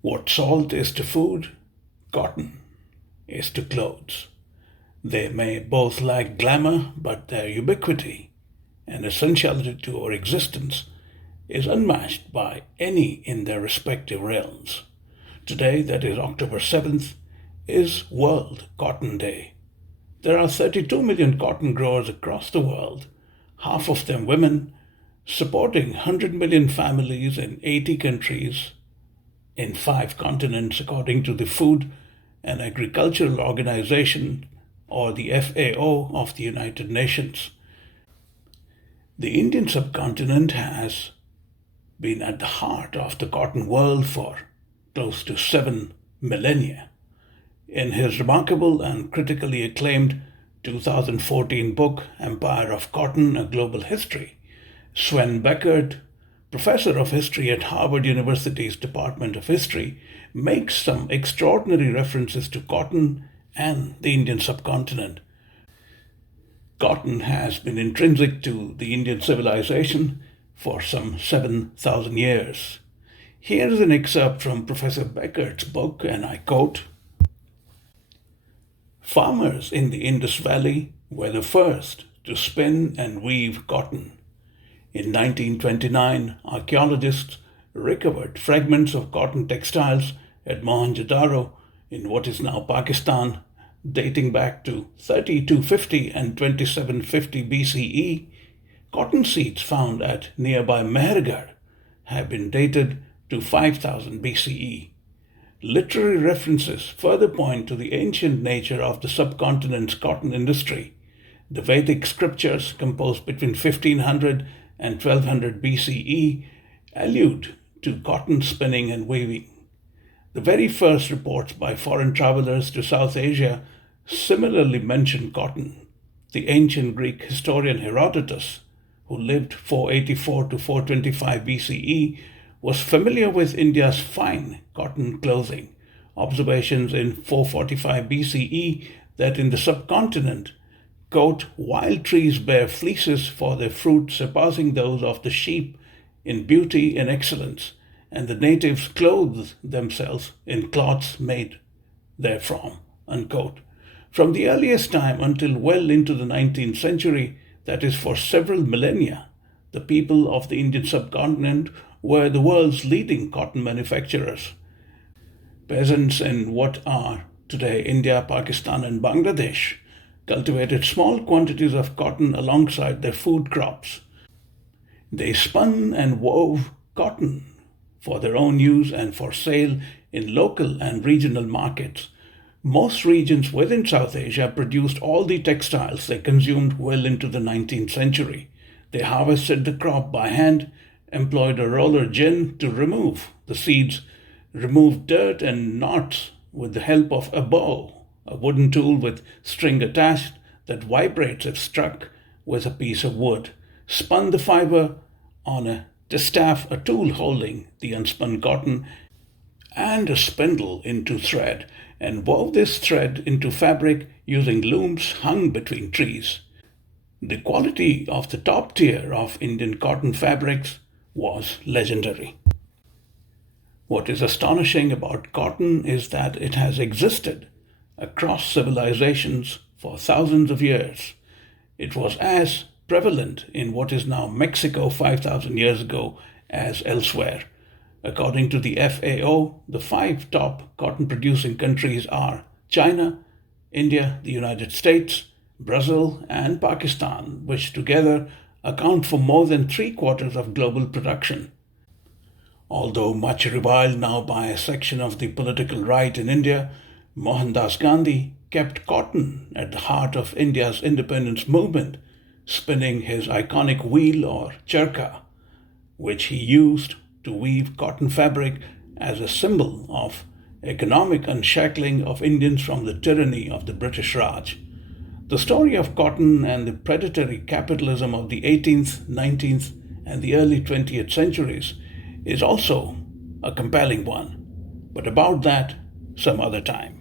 What salt is to food, cotton is to clothes. They may both lack glamour, but their ubiquity and essentiality to our existence is unmatched by any in their respective realms. Today, that is October 7th, is World Cotton Day. There are 32 million cotton growers across the world, half of them women, supporting 100 million families in 80 countries in 5 continents, according to the Food and Agricultural Organization, or the FAO, of the United Nations. The Indian subcontinent has been at the heart of the cotton world for close to 7 millennia. In his remarkable and critically acclaimed 2014 book, Empire of Cotton, A Global History, Sven Beckert, professor of history at Harvard University's Department of History, makes some extraordinary references to cotton and the Indian subcontinent. Cotton has been intrinsic to the Indian civilization for some 7,000 years. Here is an excerpt from Professor Beckert's book, and I quote: Farmers in the Indus Valley were the first to spin and weave cotton. In 1929, archaeologists recovered fragments of cotton textiles at Mohenjo-daro in what is now Pakistan, dating back to 3250 and 2750 BCE. Cotton seeds found at nearby Mehergarh have been dated to 5000 BCE. Literary references further point to the ancient nature of the subcontinent's cotton industry. The Vedic scriptures, composed between 1500 and 1200 BCE, allude to cotton spinning and weaving. The very first reports by foreign travelers to South Asia similarly mention cotton. The ancient Greek historian Herodotus, who lived 484 to 425 BCE, was familiar with India's fine cotton clothing. Observations in 445 BCE that in the subcontinent, quote, wild trees bear fleeces for their fruit surpassing those of the sheep in beauty and excellence, and the natives clothe themselves in cloths made therefrom, unquote. From the earliest time until well into the 19th century, that is for several millennia, the people of the Indian subcontinent were the world's leading cotton manufacturers. Peasants in what are today India, Pakistan, and Bangladesh cultivated small quantities of cotton alongside their food crops. They spun and wove cotton for their own use and for sale in local and regional markets. Most regions within South Asia produced all the textiles they consumed well into the 19th century. They harvested the crop by hand, employed a roller gin to remove the seeds, removed dirt and knots with the help of a bow, a wooden tool with string attached that vibrates if struck with a piece of wood, spun the fiber on a distaff, a tool holding the unspun cotton, and a spindle into thread, and wove this thread into fabric using looms hung between trees. The quality of the top tier of Indian cotton fabrics was legendary. What is astonishing about cotton is that it has existed across civilizations for thousands of years. It was as prevalent in what is now Mexico 5,000 years ago as elsewhere. According to the FAO, the 5 top cotton producing countries are China, India, the United States, Brazil, and Pakistan, which together account for more than 3/4 of global production. Although much reviled now by a section of the political right in India, Mohandas Gandhi kept cotton at the heart of India's independence movement, spinning his iconic wheel or charkha, which he used to weave cotton fabric as a symbol of economic unshackling of Indians from the tyranny of the British Raj. The story of cotton and the predatory capitalism of the 18th, 19th, and the early 20th centuries is also a compelling one, but about that some other time.